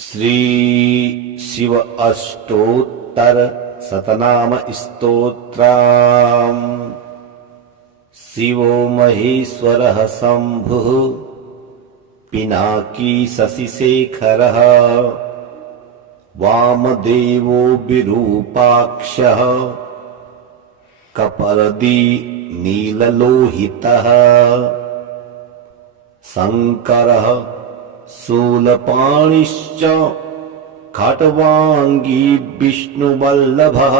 श्री शिव अष्टोत्तर शतनाम स्तोत्रम्। शिवो महेश्वरः शम्भुः पिनाकी शशिशेखरः वामदेवो विरूपाक्षः कपर्दी नीललोहितः शङ्करः शूलपाणिश्च खट्वाङ्गी विष्णुवल्लभः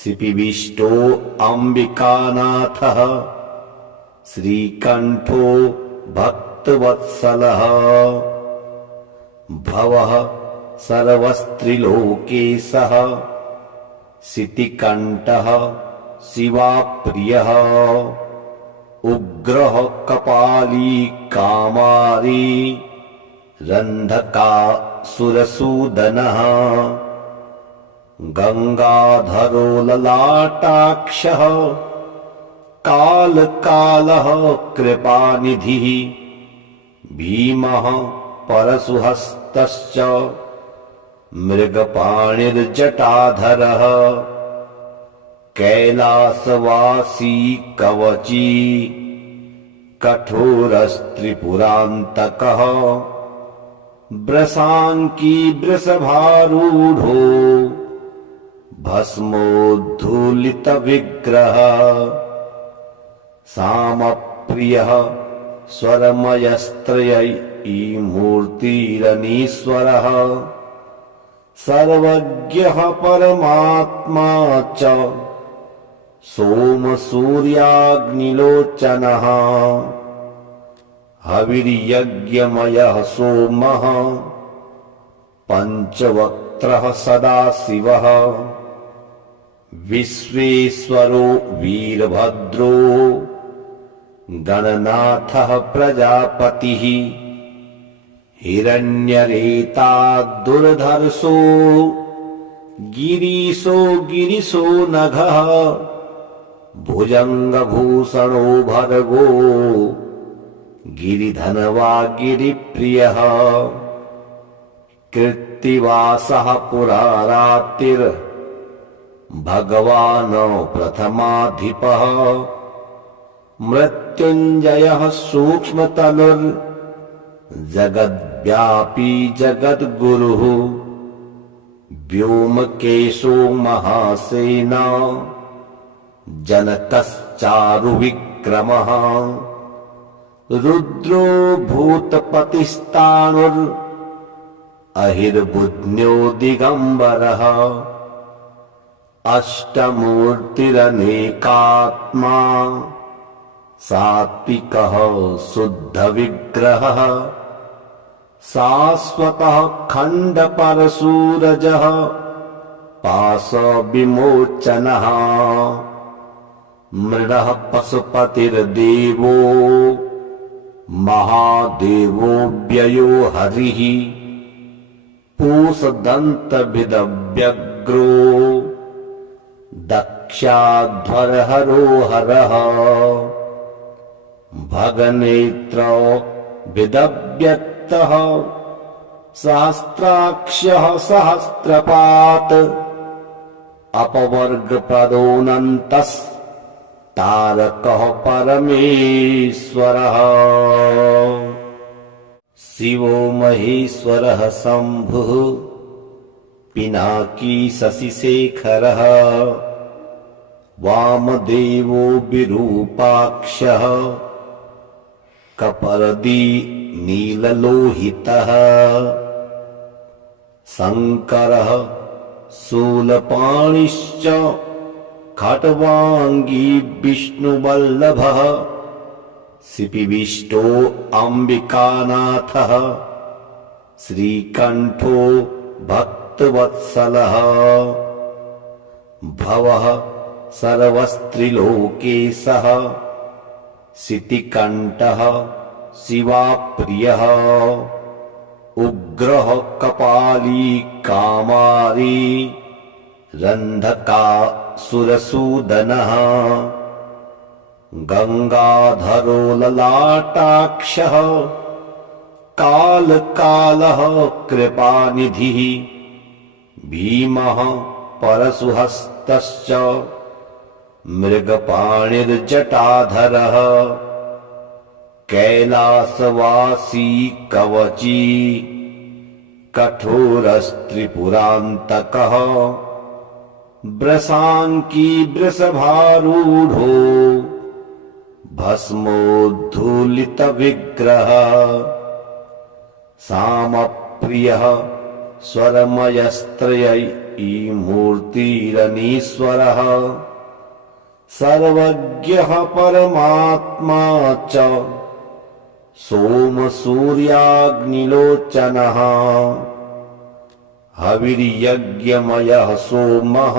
शिपिविष्टो अम्बिकानाथः श्रीकण्ठो भक्तवत्सलः भवः सर्वस्त्रिलोकेशः शितिकण्ठः शिवाप्रियः उग्रः कपाली कामारी रन्धकासुरसूदनः गङ्गाधरो ललाटाक्षः कालकालः कृपानिधिः भीमः परशुहस्तश्च मृगपाणिर्जटाधरः कैलासवासी कवची कठोरस्त्रिपुरान्तकः वृषाङ्की वृषभारूढो भस्मोद्धूलितविग्रहः सामप्रियः स्वरमयस्त्रयीमूर्तिरनीश्वरः सर्वज्ञः परमात्मा च सोमसूर्याग्निलोचनः हविर्यज्ञमयः सोमः पञ्चवक्त्रः सदाशिवः विश्वेश्वरो वीरभद्रो गणनाथः प्रजापतिः हिरण्यरेता दुर्धर्षो गिरीशो नघः भुजङ्गभूषणो भर्गो गिरिधनवा गिरिप्रियः कृत्तिवासः पुरारातिर्भगवान् प्रथमाधिपः मृत्युञ्जयः सूक्ष्मतनुर्जगद्व्यापी जगद्गुरुः व्योमकेशो महासेना जनकश्चारुविक्रमः रुद्रो भूतपतिस्ताणुरहिर्बुध्न्यो दिगम्बरः अष्टमूर्तिरनेकात्मा सात्विकः शुद्धविग्रहः शाश्वतः खण्डपरशूरजः पाशविमोचनः मृडः पशुपतिर्देवो महादेवो व्ययो हरिः पूषदन्तभिदव्यग्रो दक्षाध्वरहरो हरः भगनेत्रो विदव्यक्तः सहस्राक्षः सहस्रपात् अपवर्गप्रदोऽनन्तस्तारकः परमेश्वरः शिवो महेश्वरः शम्भुः पिनाकी शशिशेखरः वामदेवो विरूपाक्षः कपर्दी नीललोहितः शङ्करः शूलपाणिश्च खट्वाङ्गी विष्णुवल्लभः शिपिविष्टो अम्बिकानाथः श्रीकण्ठो भक्तवत्सलः भवः सर्वस्त्रिलोकेशः शितिकण्ठः शिवाप्रियः उग्रः कपाली कामारी रन्धकासुरसूदनः गङ्गाधरो ललाटाक्षः काल कालः कृपानिधिः भीमः परशुहस्तश्च मृगपाणिर्जटाधरः कैलासवासी कवची कठोरस्त्रिपुरान्तकः वृषांकी वृषभारूढो भस्मोद्धूलितविग्रह सामप्रियः स्वरमयस्त्रयी मूर्तिरनीश्वरः सर्वज्ञः परमात्मा च सोमसूर्याग्निलोचनः हविर्यज्ञमयः सोमः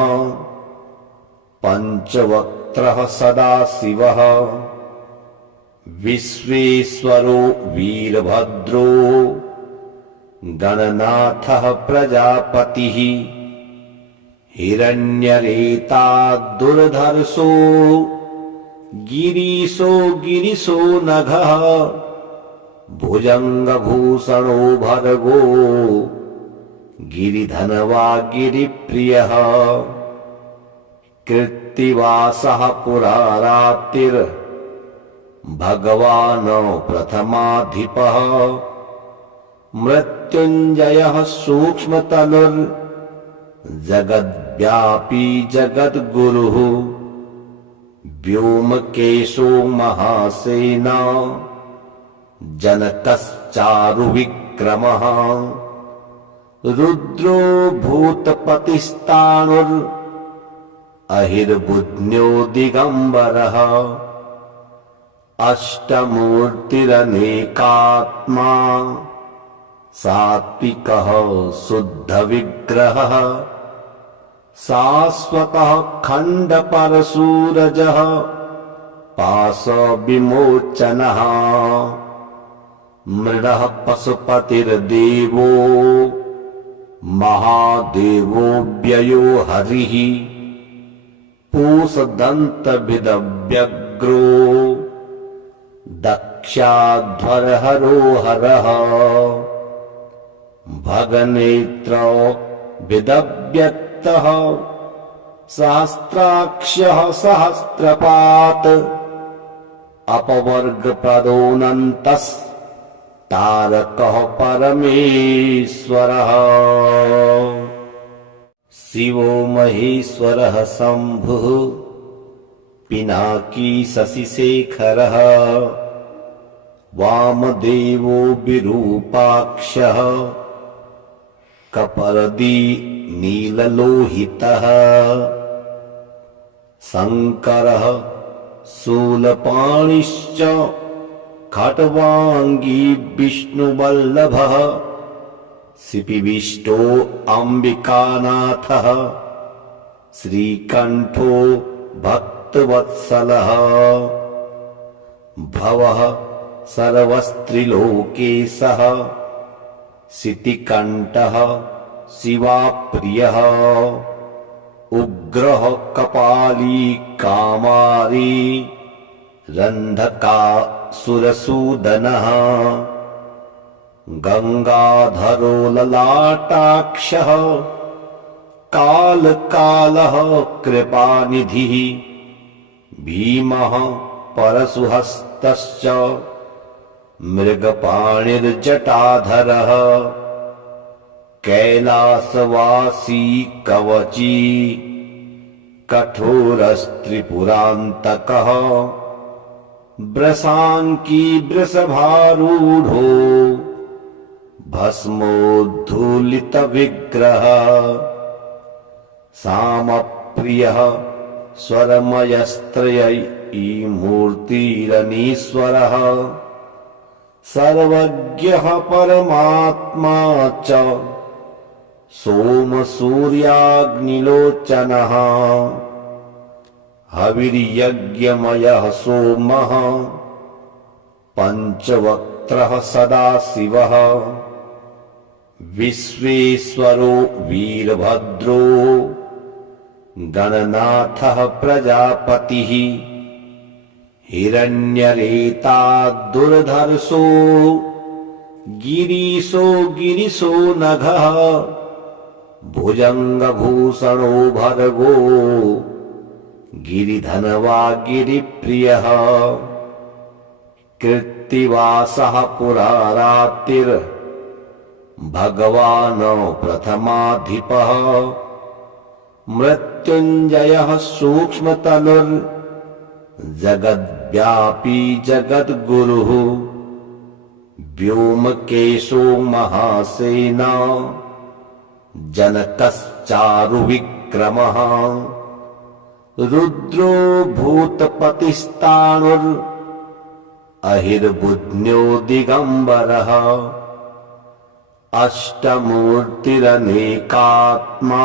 पञ्चवक्त्रः सदाशिवः विश्वेश्वरो वीरभद्रो गणनाथः प्रजापतिः हिरण्यरेता दुर्धर्षो गिरीशो नघः भुजङ्गभूषणो भर्गो गिरिधनवा गिरिप्रियः कृत्तिवासः पुरारातिर्भगवान् प्रथमाधिपः मृत्युञ्जयः सूक्ष्मतनुर्जगद्व्यापी जगद्गुरुः व्योमकेशो महासेना जनकश्चारुविक्रमः रुद्रो भूतपतिस्ताणुरहिर्बुध्न्यो दिगम्बरः अष्टमूर्तिरनेकात्मा सात्विकः शुद्धविग्रहः शाश्वतः खण्डपरशूरजः पाशविमोचनः मृडः पशुपतिर्देवो महादेवो व्ययो हरिः पूषदन्तविदव्यग्रो दक्षाध्वरहरो हरः भगनेत्रो विदव्यक्तः सहस्राक्षः सहस्रपात् अपवर्गप्रदोऽनन्तस्तारकः परमेश्वरः शिवो महेश्वरः शम्भुः पिनाकी शशिशेखरः वामदेवो विरूपाक्षः कपर्दी नीललोहितः शङ्करः शूलपाणिश्च खट्वाङ्गी विष्णुवल्लभः शिपिविष्टो अम्बिकानाथः श्रीकण्ठो भक्तवत्सलः भवः सर्वस्त्रिलोकेशः शितिकण्ठः शिवाप्रियः उग्रः कपाली कामारी रन्धकासुरसूदनः गङ्गाधरो ललाटाक्षः कालकालः कृपानिधिः भीमः परशुहस्तश्च मृगपाणिर्जटाधरः कैलासवासी कवची कठोरस्त्रिपुरान्तकः वृषांकी वृषभारूढो भस्मोद्धूलितविग्रह सामप्रियः स्वरमयस्त्रयी मूर्तिरनीश्वरः सर्वज्ञः परमात्मा च सोमसूर्याग्निलोचनः हविर्यज्ञमयः सोमः पञ्चवक्त्रः सदाशिवः विश्वेश्वरो वीरभद्रो गणनाथः प्रजापतिः हिरण्यरेता दुर्धर्षो गिरीशो गिरिशो नघः भुजङ्गभूषणो भर्गो गिरिधनवा गिरिप्रियः कृत्तिवासः पुरारातिर्भगवान् प्रथमाधिपः मृत्युञ्जयः सूक्ष्मतनुर्जगद्व्यापी जगद्गुरुः व्योमकेशो महासेना जनकश्चारुविक्रमः रुद्रो भूतपतिस्ताणुरहिर्बुध्न्यो दिगम्बरः अष्टमूर्तिरनेकात्मा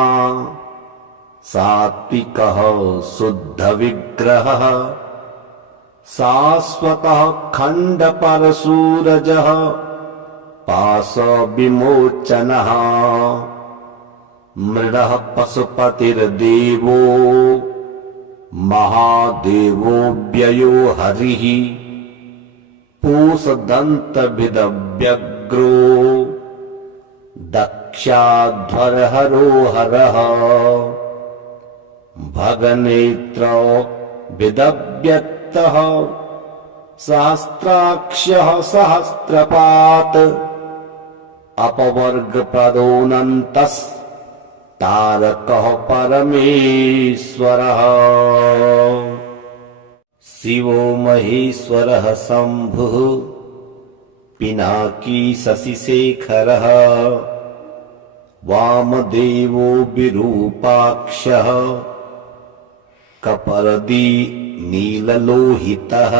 सात्विकः शुद्धविग्रहः शाश्वतः खण्डपरशूरजः पाशविमोचनः मृडः पशुपतिर्देवो महादेवो व्ययो हरिः पूषदन्तभिदव्यग्रो दक्षाध्वरहरो हरः भगनेत्रो विदव्यक्तः सहस्राक्षः सहस्रपात् अपवर्गप्रदोऽनन्तस्तारकः परमेश्वरः शिवो महेश्वरः शम्भुः पिनाकी शशिशेखरः वामदेवो विरूपाक्षः कपर्दी नीललोहितः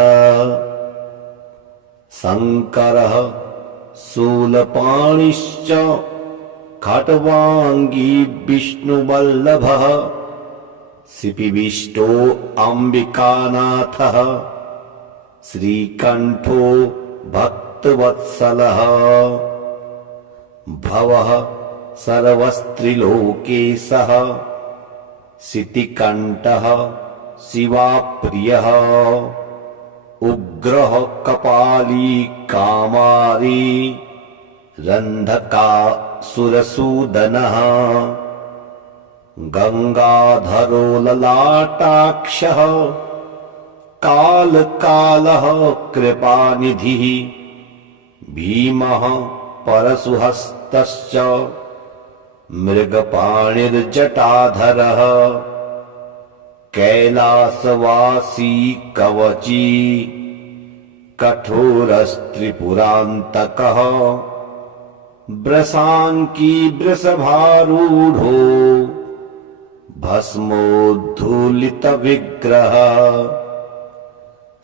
शङ्करः शूलपाणिश्च खट्वाङ्गी विष्णुवल्लभः शिपिविष्टो अम्बिकानाथः श्रीकण्ठो भक्तवत्सलः भवः सर्वस्त्रिलोकेशः शितिकण्ठः शिवाप्रियः उग्रः कपाली कामारी रन्धकासुरसूदनः गङ्गाधरो ललाटाक्षः कालकालः कृपानिधिः भीमः परशुहस्तश्च मृगपाणिर्जटाधरः कैलासवासी कवची कठोरस्त्रिपुरान्तकः वृषाङ्की वृषभारूढो भस्मोद्धूलितविग्रहः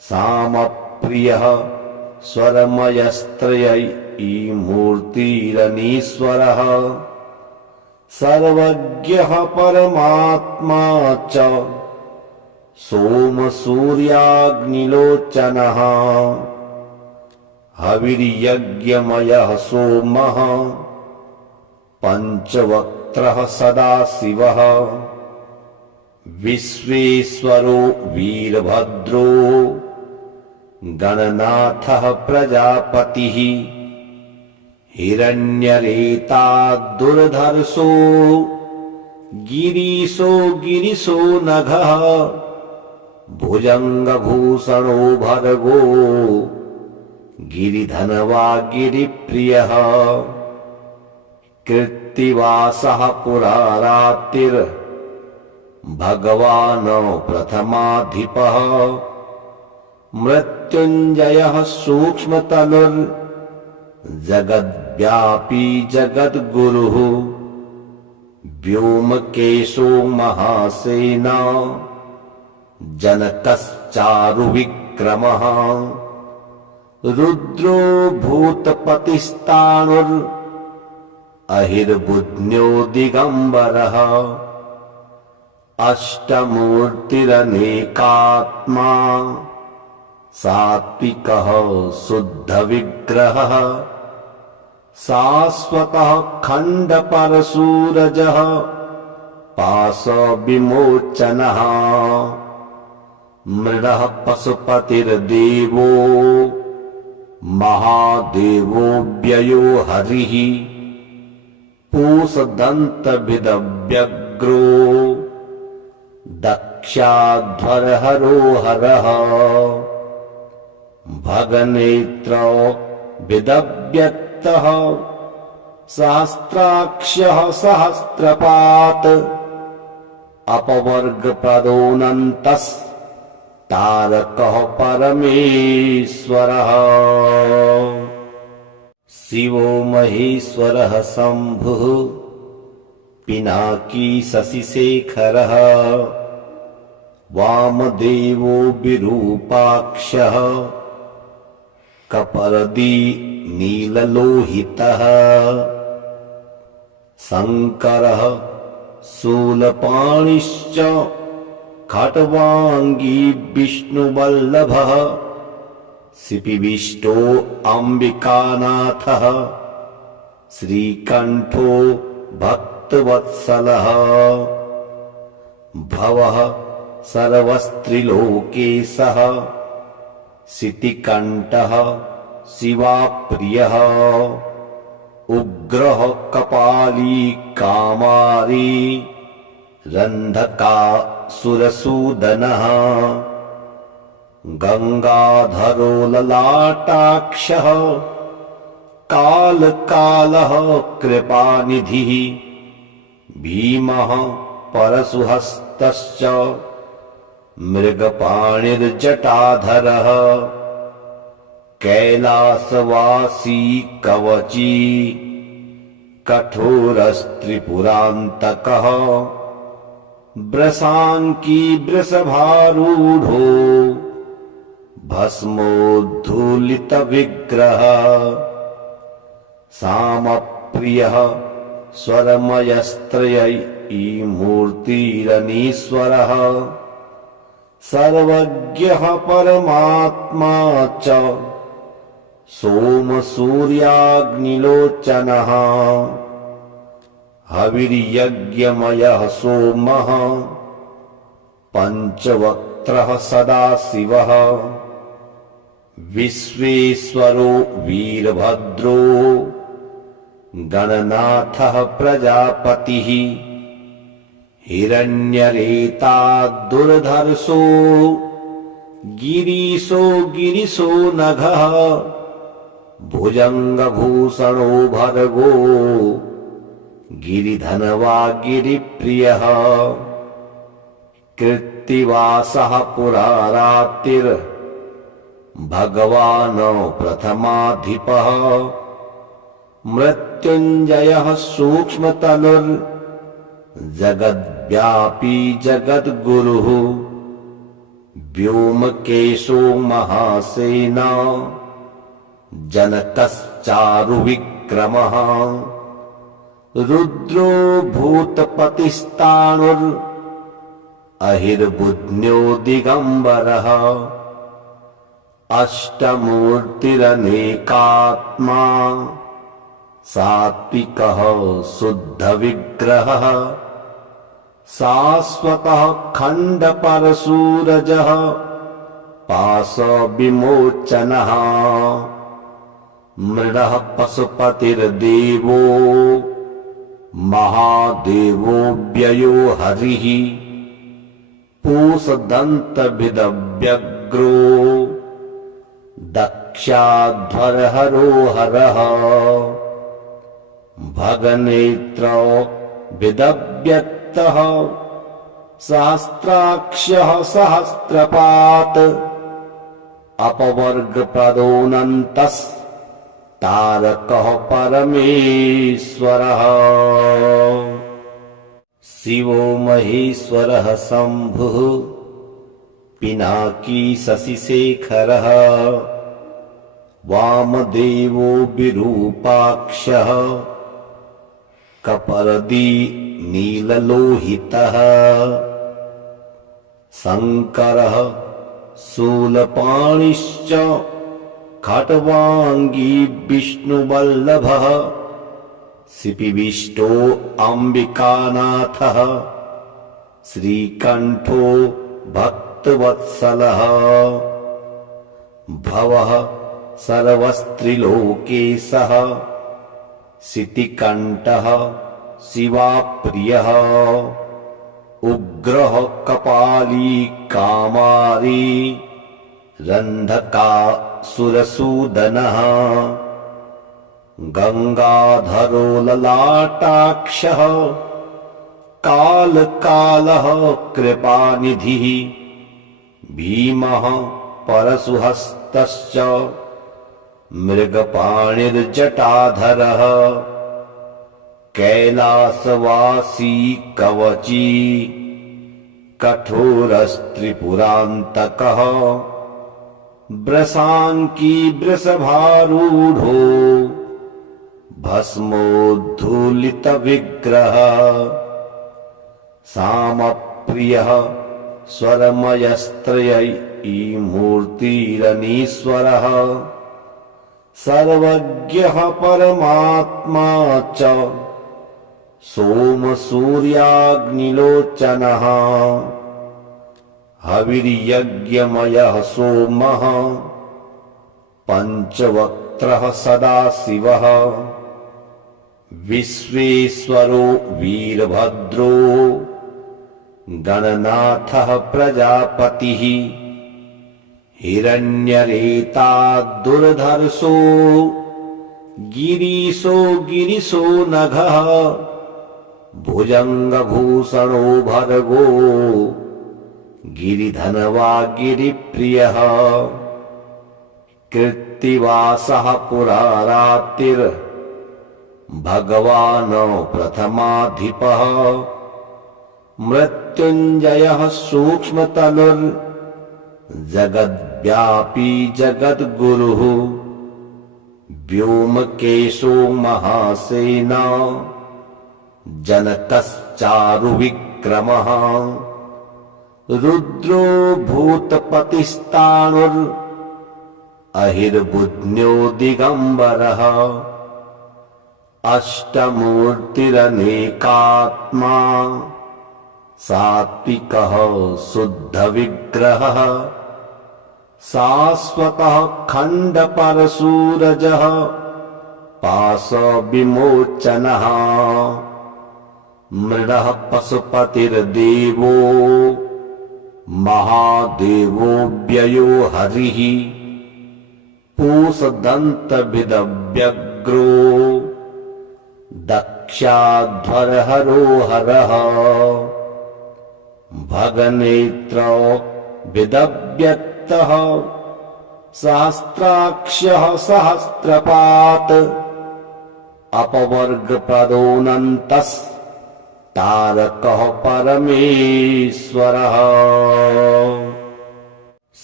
सामप्रियः स्वरमयस्त्रयीमूर्तिरनीश्वरः सर्वज्ञः परमात्मा च सोमसूर्याग्निलोचनः हविर्यज्ञमयः सोमः पञ्चवक्त्रः सदाशिवः विश्वेश्वरो वीरभद्रो गणनाथः प्रजापतिः हिरण्यरेता दुर्धर्षो गिरीशो गिरिशो नघः भुजङ्गभूषणो भर्गो गिरिधनवा गिरिप्रियः कृत्तिवासः पुरारातिर्भगवान् प्रथमाधिपः मृत्युञ्जयः सूक्ष्मतनुर्जगद्व्यापी जगद्गुरुः व्योमकेशो महासेना जनकश्चारुविक्रमः रुद्रो भूतपतिस्ताणुरहिर्बुध्न्यो दिगम्बरः अष्टमूर्तिरनेकात्मा सात्विकः शुद्धविग्रहः शाश्वतः खण्डपरशूरजः पाशविमोचनः मृडः पशुपतिर्देवो महादेवो व्ययो हरिः पूषदन्तभिदव्यग्रो दक्षाध्वरहरो हरः भगनेत्रो विदव्यक्तः सहस्राक्षः सहस्रपात् अपवर्गप्रदोऽनन्तस् तारकः परमेश्वरः शिवो महेश्वरः शम्भुः पिनाकी शशिशेखरः वामदेवो विरूपाक्षः कपर्दी नीललोहितः शङ्करः शूलपाणिश्च खट्वाङ्गी विष्णुवल्लभः शिपिविष्टो अम्बिकानाथः श्रीकण्ठो भक्तवत्सलः भवः सर्वस्त्रिलोकेशः शितिकण्ठः शिवाप्रियः उग्रः कपाली कामारी रन्धकासुरसूदनः गंगाधरो ललाटाक्षः कालकालः कृपानिधिः भीमः परशुहस्तश्च मृगपाणिर्जटाधरः कैलासवासी कवची कठोरस्त्रिपुरान्तकः वृषाङ्की वृषभारूढो भस्मोद्धूलितविग्रह सामप्रियः स्वरमयस्त्रयीमूर्तिरनीश्वरः सर्वज्ञः परमात्मा च सोमसूर्याग्निलोचनः हविर्यज्ञमयः सोमः पञ्चवक्त्रः सदाशिवः विश्वेश्वरो वीरभद्रो गणनाथः प्रजापतिः हिरण्यरेताद्दुर्धर्षो गिरीशो गिरिशो नघः भुजङ्गभूषणो भर्गो गिरिधनवा गिरिप्रियः कृत्तिवासः पुरारातिर् भगवान् प्रथमाधिपः मृत्युञ्जयः सूक्ष्मतनुर् जगद्व्यापी जगद्गुरुः व्योमकेशो महासेना जनकश्चारुविक्रमः रुद्रो भूतपतिस्ताणुर् अहिर्बुध्न्यो दिगम्बरः अष्टमूर्तिरनेकात्मा सात्विकः शुद्धविग्रहः शाश्वतः खण्डपरशूरजः पाशविमोचनः मृडः पशुपतिर्देवो महादेवो व्ययो हरिः पूषदन्तभिदव्यग्रो दक्षाध्वरहरो हरः भगनेत्रो विदव्यक्तः सहस्राक्षः सहस्रपात् अपवर्गप्रदोऽनन्तस् तारकः परमेश्वरः शिवो महेश्वरः शम्भुः पिनाकी शशिशेखरः वामदेवो विरूपाक्षः कपर्दी नीललोहितः शङ्करः शूलपाणिश्च खट्वाङ्गी विष्णुवल्लभः शिपिविष्टो अम्बिकानाथः श्रीकण्ठो भक्तवत्सलः भवः सर्वस्त्रिलोकेशः शितिकण्ठः शिवाप्रियः उग्रः कपाली कामारी रन्धकासुरसूदनः गङ्गाधरो ललाटाक्षः कालकालः कृपानिधिः भीमः परशुहस्तश्च मृगपाणिर्जटाधरः कैलासवासी कवची कठोरस्त्रिपुरान्तकः वृषाङ्की वृषभारूढो भस्मोद्धूलितविग्रहः सामप्रियः स्वरमयस्त्रयीमूर्तिरनीश्वरः सर्वज्ञः परमात्मा च सोमसूर्याग्निलोचनः हविर्यज्ञमयः सोमः पञ्चवक्त्रः सदाशिवः विश्वेश्वरो वीरभद्रो गणनाथः प्रजापतिः हिरण्यरेता दुर्धर्षो गिरीशो नघः भुजङ्गभूषणो भर्गो गिरिधनवा गिरिप्रियः कृत्तिवासः पुरारातिर्भगवान् प्रथमाधिपः मृत्युञ्जयः सूक्ष्मतनुर्जगद्व्यापी जगद्गुरुः व्योमकेशो महासेना जनकश्चारुविक्रमः रुद्रो भूतपतिस्ताणुरहिर्बुध्न्यो दिगम्बरः अष्टमूर्तिरनेकात्मा सात्विकः शुद्धविग्रहः शाश्वतः खण्डपरशूरजः पाशविमोचनः मृडः पशुपतिर्देवो महादेवो व्ययो हरिः पूषदन्तविदव्यग्रो दक्षाध्वरहरो हरः भगनेत्रो विदव्यक्तः सहस्राक्षः सहस्रपात् अपवर्गपदोऽनन्तस्तारकः परमेश्वरः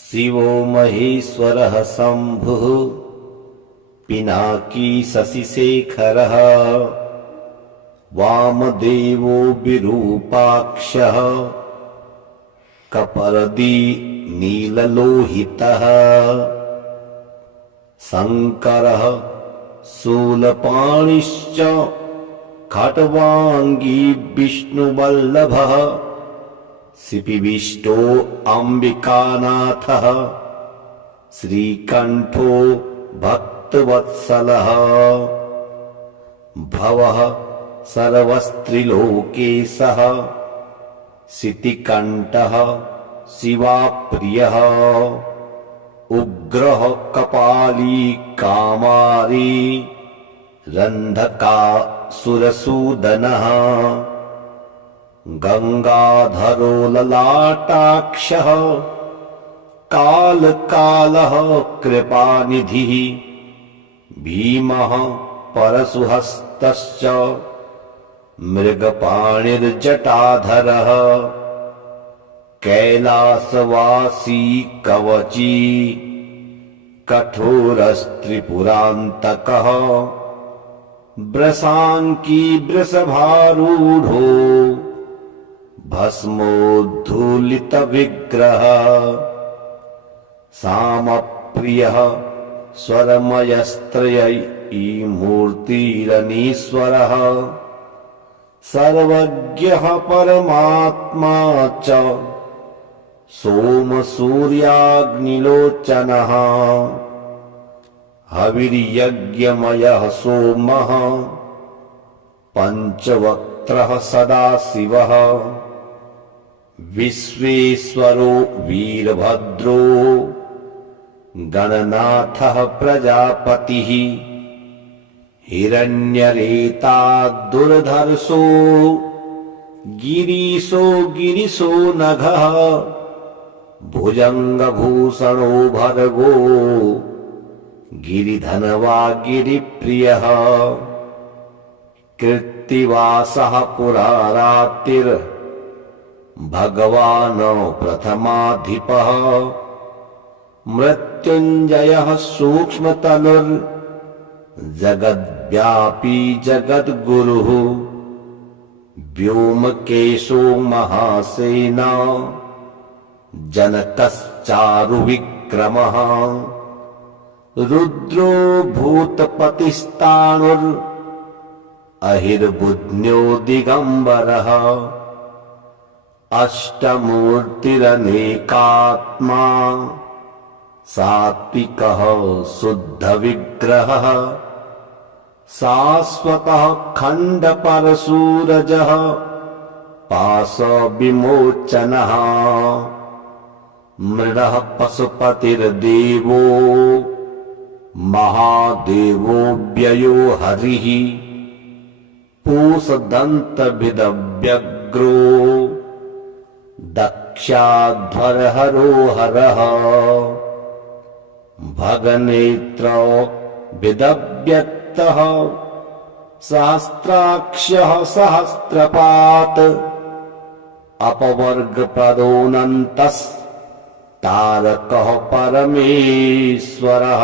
शिवो महेश्वरः शम्भुः पिनाकी शशिशेखरः वामदेवो विरूपाक्षः कपर्दी नीललोहितः शङ्करः शूलपाणिश्च खट्वाङ्गी विष्णुवल्लभः शिपिविष्टो अम्बिकानाथः श्रीकण्ठो भक्तवत्सलः भवः सर्वस्त्रिलोकेशः शितिकण्ठः शिवाप्रियः उग्रः कपाली कामारी रन्धकासुरसूदनः गङ्गाधरो ललाटाक्षः कालकालः कृपानिधिः भीमः परशुहस्तश्च मृगपाणिर्जटाधरः कैलासवासी कवची कठोरस्त्रिपुरान्तकः वृषाङ्की वृषभारूढो भस्मोद्धूलितविग्रहः सामप्रियः स्वरमयस्त्रयीमूर्तिरनीश्वरः सर्वज्ञः परमात्मा च सोमसूर्याग्निलोचनः हविर्यज्ञमयः सोमः पञ्चवक्त्रः सदाशिवः विश्वेश्वरो वीरभद्रो गणनाथः प्रजापतिः हिरण्यरेताद्दुर्धर्षो गिरीशो नघः भुजङ्गभूषणो भर्गो गिरिधनवा गिरिप्रियः कृत्तिवासः पुरारातिर्भगवान् प्रथमाधिपः मृत्युञ्जयः सूक्ष्मतनुर्जगद्व्यापी जगद्गुरुः व्योमकेशो महासेना जनकश्चारुविक्रमः रुद्रो भूतपतिस्ताणुरहिर्बुध्न्यो दिगम्बरः अष्टमूर्तिरनेकात्मा सात्विकः शुद्धविग्रहः शाश्वतः खण्डपरशूरजः पाशविमोचनः मृडः पशुपतिर्देवो महादेवो व्ययो हरिः पूषदन्तभिदव्यग्रो दक्षाध्वरहरो हरः भगनेत्रो विदव्यक्तः सहस्राक्षः सहस्रपात् अपवर्गप्रदोऽनन्तस्तारकः परमेश्वरः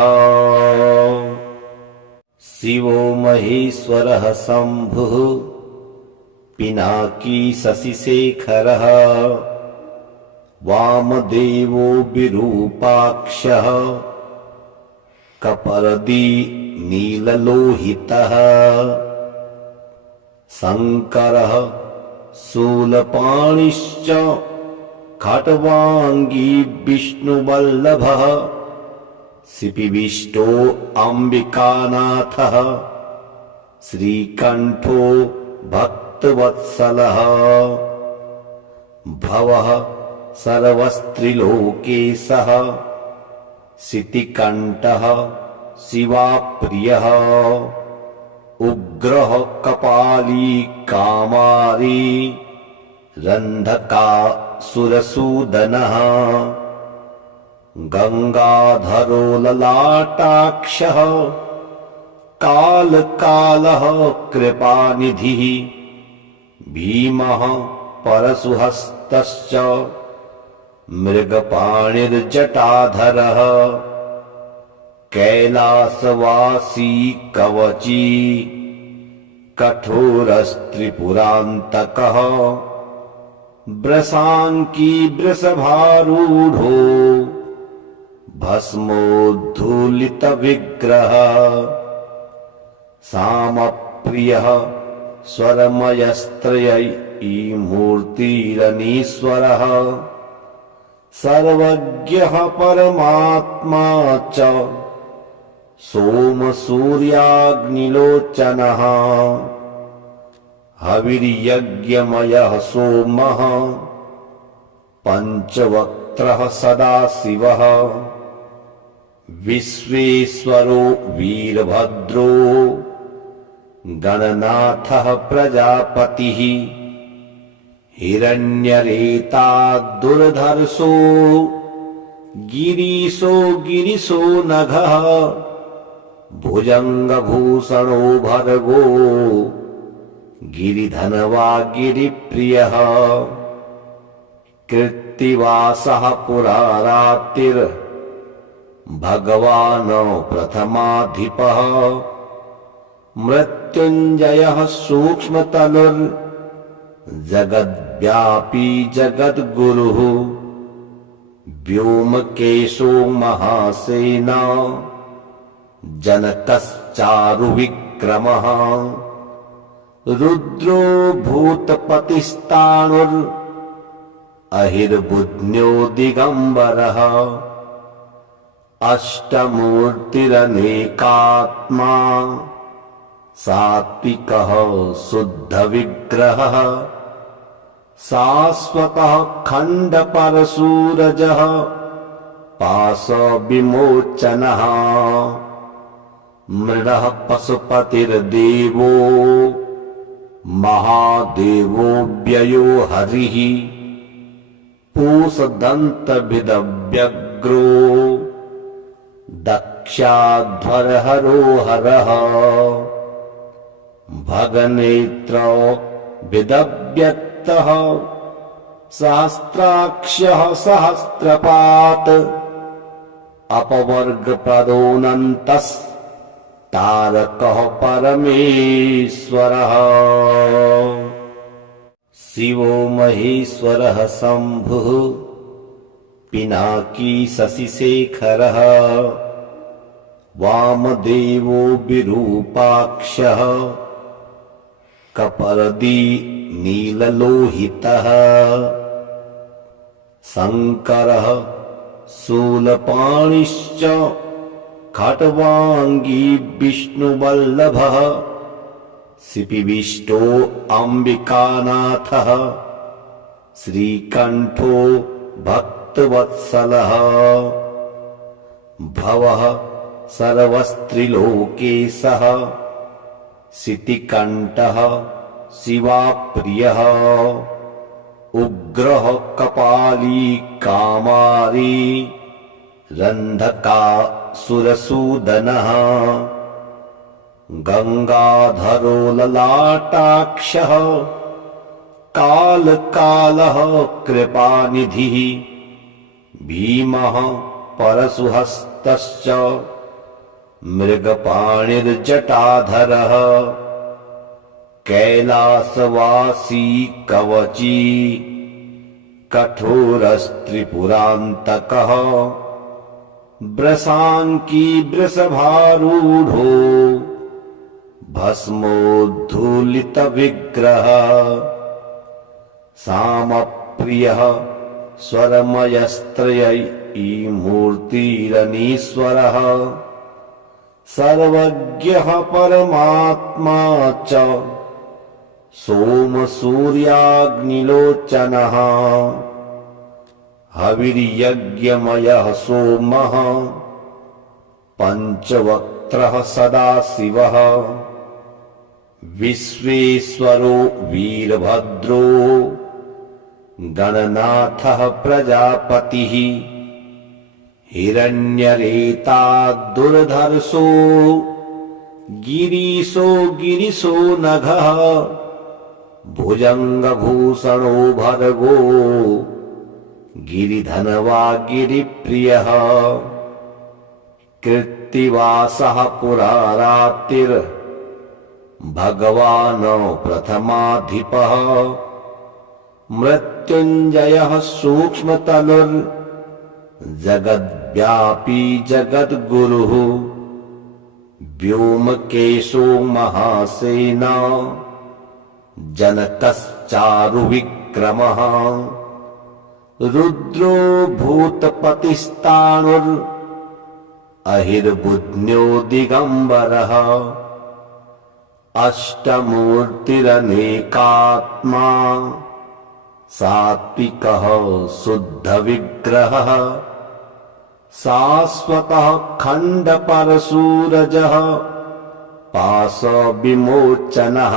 शिवो महेश्वरः शम्भुः पिनाकी शशिशेखरः वामदेवो विरूपाक्षः कपर्दी नीललोहितः शङ्करः शूलपाणिश्च खट्वाङ्गी विष्णुवल्लभः शिपिविष्टो अम्बिकानाथः श्रीकण्ठो भक्तवत्सलः भवः सर्वस्त्रिलोकेशः शितिकण्ठः शिवाप्रियः उग्रः कपाली कामारी रन्धकासुरसूदनः गङ्गाधरो ललाटाक्षः कालकालः कृपानिधिः भीमः परशुहस्तश्च मृगपाणिर्जटाधरः कैलासवासी कवची कठोरस्त्रिपुरान्तकः वृषाङ्की वृषभारूढो भस्मोद्धूलितविग्रहः सामप्रियः स्वरमयस्त्रयीमूर्तिरनीश्वरः सर्वज्ञः परमात्मा च सोमसूर्याग्निलोचनः हविर्यज्ञमयः सोमः पञ्चवक्त्रः सदाशिवः विश्वेश्वरो वीरभद्रो गणनाथः प्रजापतिः हिरण्यरेताद्दुर्धर्षो गिरीशो नघः भुजङ्गभूषणो भर्गो गिरिधनवा गिरिप्रियः कृत्तिवासः पुरारातिर्भगवान् प्रथमाधिपः मृत्युञ्जयः सूक्ष्मतनुर्जगद्व्यापी जगद्गुरुः व्योमकेशो महासेना जनकश्चारुविक्रमः रुद्रो भूतपतिस्ताणुरहिर्बुध्न्यो दिगम्बरः अष्टमूर्तिरनेकात्मा सात्विकः शुद्धविग्रहः शाश्वतः खण्डपरशूरजः पाशविमोचनः मृडः पशुपतिर्देवो महादेवो व्ययो हरिः पूषदन्तभिदव्यग्रो दक्षाध्वरहरो हरः भगनेत्रो विदव्यक्तः सहस्राक्षः सहस्रपात् अपवर्गप्रदोऽनन्तस्तारकः परमेश्वरः शिवो महेश्वरः शम्भुः पिनाकी शशिशेखरः वामदेवो विरूपाक्षः कपर्दी नीललोहितः शङ्करः शूलपाणिश्च खट्वाङ्गी विष्णुवल्लभः शिपिविष्टो अम्बिकानाथः श्रीकण्ठो भक्तवत्सलः भवः सर्वस्त्रिलोकेशः शितिकण्ठः शिवाप्रियः उग्रः कपाली कामारी रन्धकासुरसूदनः गंगाधरो ललाटाक्षः कालकालः कृपानिधिः भीमः परशुहस्तश्च मृगपाणिर्जटाधरः कैलासवासी कवची कठोरस्त्रिपुरान्तकः वृषाङ्की वृषभारूढो भस्मोद्धूलितविग्रह सामप्रियः स्वरमयस्त्रयीमूर्तिरनीश्वरः सर्वज्ञः परमात्मा च सोमसूर्याग्निलोचनः हविर्यज्ञमयः सोमः पञ्चवक्त्रः सदाशिवः विश्वेश्वरो वीरभद्रो गणनाथः प्रजापतिः हिरण्यरेता दुर्धर्षो गिरीशो नघः भुजङ्गभूषणो भर्गो गिरिधनवा गिरिप्रियः कृत्तिवासः पुरारातिर् भगवान् प्रथमाधिपः मृत्युञ्जयः सूक्ष्मतनुर्जगद्व्यापी जगद्गुरुः व्योमकेशो महासेना जनकश्चारुविक्रमः रुद्रो भूतपतिस्ताणुर्अहिर्बुध्न्यो दिगम्बरः अष्टमूर्तिरनेकात्मा सात्विकः शुद्धविग्रहः शाश्वतः खण्डपरशूरजः पाशविमोचनः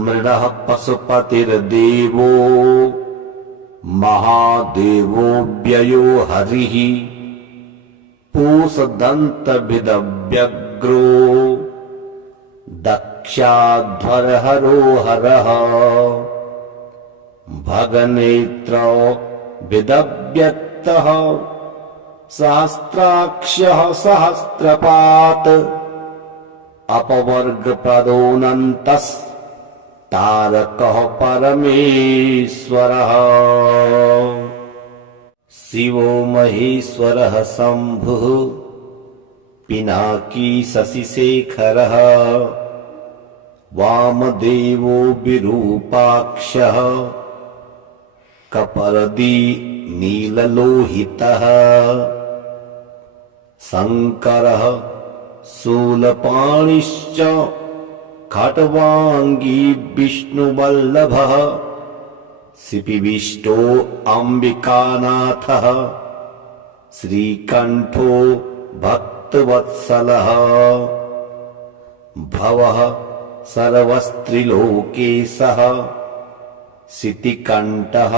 मृडः पशुपतिर्देवो महादेवो व्ययो हरिः पूषदन्तभिदव्यग्रो दक्षाध्वरहरो हरः भगनेत्रो विदव्यक्तः सहस्राक्षः सहस्रपात् अपवर्गप्रदोऽनन्तस्तारकः परमेश्वरः शिवो महेश्वरः शम्भुः पिनाकी शशिशेखरः वामदेवो विरूपाक्षः कपर्दी नीललोहितः शङ्करः शूलपाणिश्च खट्वाङ्गी विष्णुवल्लभः शिपिविष्टो अम्बिकानाथः श्रीकण्ठो भक्तवत्सलः भवः सर्वस्त्रिलोकेशः शितिकण्ठः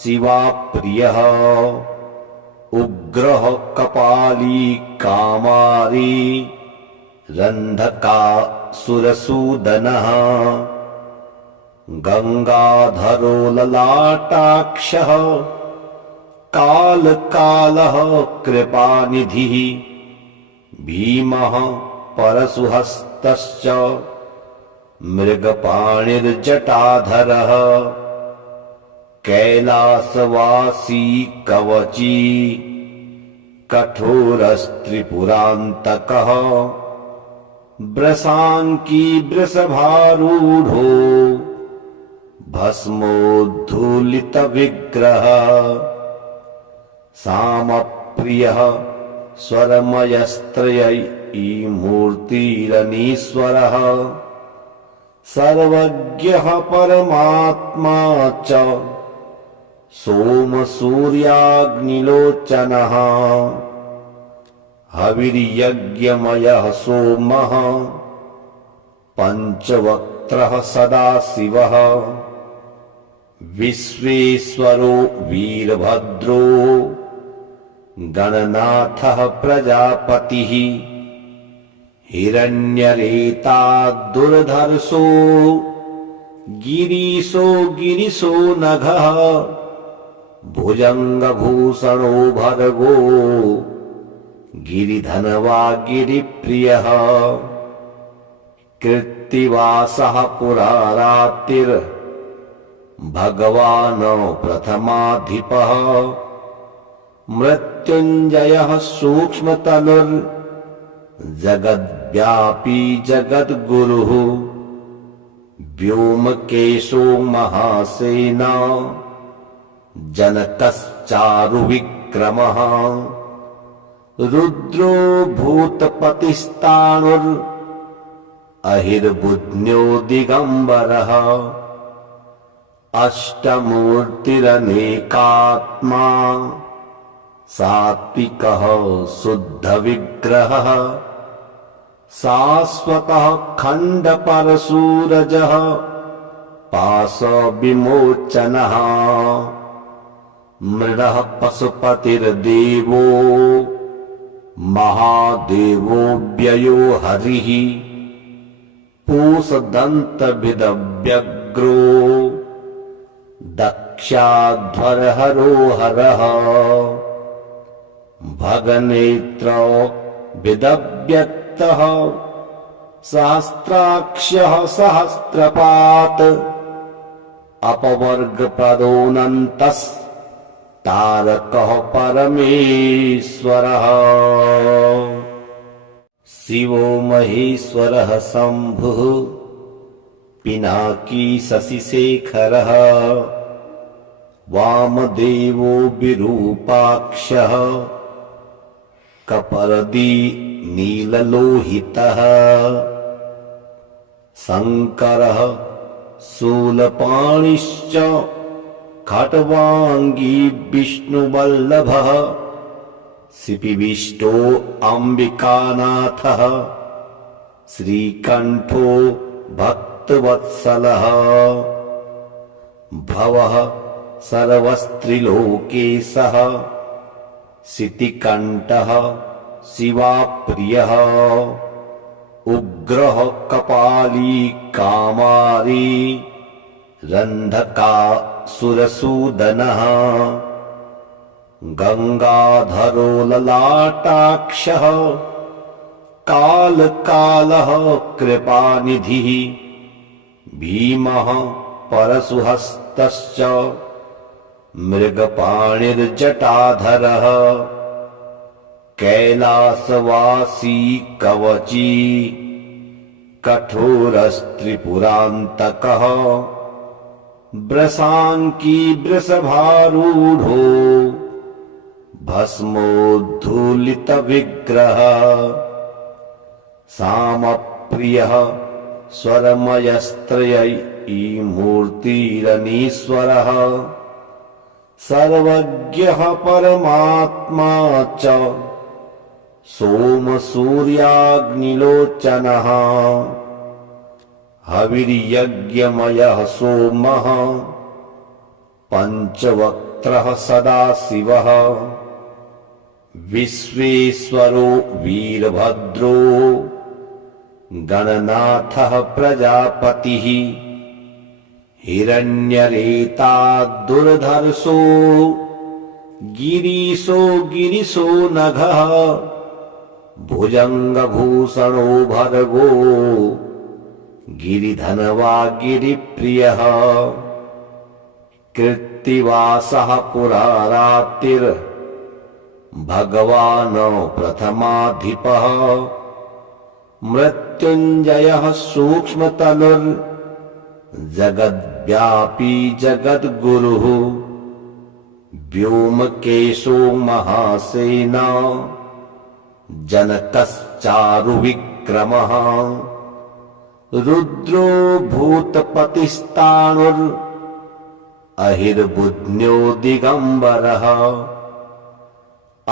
शिवाप्रियः उग्रः कपाली कामारी रन्धकासुरसूदनः गङ्गाधरो ललाटाक्षः कालकालः कृपानिधिः भीमः परशुहस्तश्च मृगपाणिर्जटाधरः कैलासवासी कवची कठोरस्त्रिपुरान्तकः वृषाङ्की वृषभारूढो भस्मोद्धूलितविग्रहः सामप्रियः स्वरमयस्त्रयीमूर्तिरनीश्वरः सर्वज्ञः परमात्मा च सोमसूर्याग्निलोचनः हविर्यज्ञमयः सोमः पञ्चवक्त्रः सदाशिवः विश्वेश्वरो वीरभद्रो गणनाथः प्रजापतिः हिरण्यरेताद्दुर्धर्षो गिरीशो नघः भुजङ्गभूषणो भर्गो गिरिधनवा गिरिप्रियः कृत्तिवासः पुरारातिर्भगवान् प्रथमाधिपः मृत्युञ्जयः सूक्ष्मतनुर्जगद्व्यापी जगद्गुरुः व्योमकेशो महासेना जनकश्चारुविक्रमः रुद्रो भूतपतिस्ताणुरहिर्बुध्न्यो दिगम्बरः अष्टमूर्तिरनेकात्मा सात्विकः शुद्धविग्रहः शाश्वतः खण्डपरशूरजः पाशविमोचनः मृडः पशुपतिर्देवो महादेवो व्ययो हरिः पूषदन्तभिदव्यग्रो दक्षाध्वरहरो हरः भगनेत्रो विदव्यक्तः सहस्राक्षः सहस्रपात् अपवर्गप्रदोऽनन्तस्तारकः परमेश्वरः शिवो महेश्वरः शम्भुः पिनाकी शशिशेखरः वामदेवो विरूपाक्षः कपर्दी नीललोहितः शङ्करः शूलपाणिश्च खट्वाङ्गी विष्णुवल्लभः शिपिविष्टो अम्बिकानाथः श्रीकण्ठो भक्तवत्सलः भवः सर्वस्त्रिलोकेशः शितिकण्ठः शिवाप्रियः उग्रः कपाली कामारी रन्धकासुरसूदनः गङ्गाधरो ललाटाक्षः कालकालः कृपानिधिः भीमः परशुहस्तश्च मृगपाणिर्जटाधरः कैलासवासी कवची कठोरस्त्रिपुरान्तकः वृषाङ्की वृषभारूढो भस्मोद्धूलितविग्रह सामप्रियः स्वरमयस्त्रयीमूर्तिरनीश्वरः सर्वज्ञः परमात्मा च सोमसूर्याग्निलोचनः हविर्यज्ञमयः सोमः पञ्चवक्त्रः सदाशिवः विश्वेश्वरो वीरभद्रो गणनाथः प्रजापतिः हिरण्यरेताद्दुर्धर्षो गिरीशो नघः भुजङ्गभूषणो भर्गो गिरिधनवा गिरिप्रियः कृत्तिवासः पुरारातिर्भगवान् प्रथमाधिपः मृत्युञ्जयः सूक्ष्मतनुर्जगद्व्यापी जगद्गुरुः व्योमकेशो महासेना जनकश्चारुविक्रमः रुद्रो भूतपतिस्ताणुरहिर्बुध्न्यो दिगम्बरः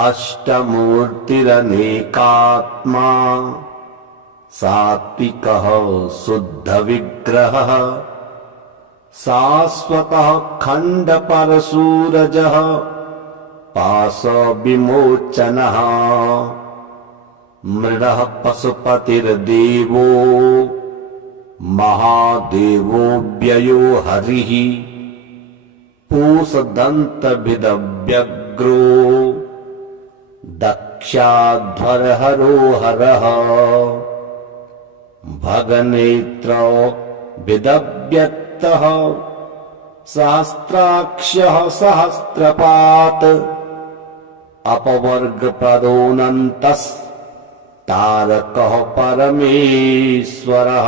अष्टमूर्तिरनेकात्मा सात्विकः शुद्धविग्रहः शाश्वतः खण्डपरशूरजः पाशविमोचनः मृडः पशुपतिर्देवो महादेवो व्ययो हरिः पूषदन्तभिदव्यग्रो दक्षाध्वरहरो हरः भगनेत्रो विदव्यक्तः सहस्राक्षः सहस्रपात् अपवर्गप्रदोऽनन्तस्तारकः परमेश्वरः।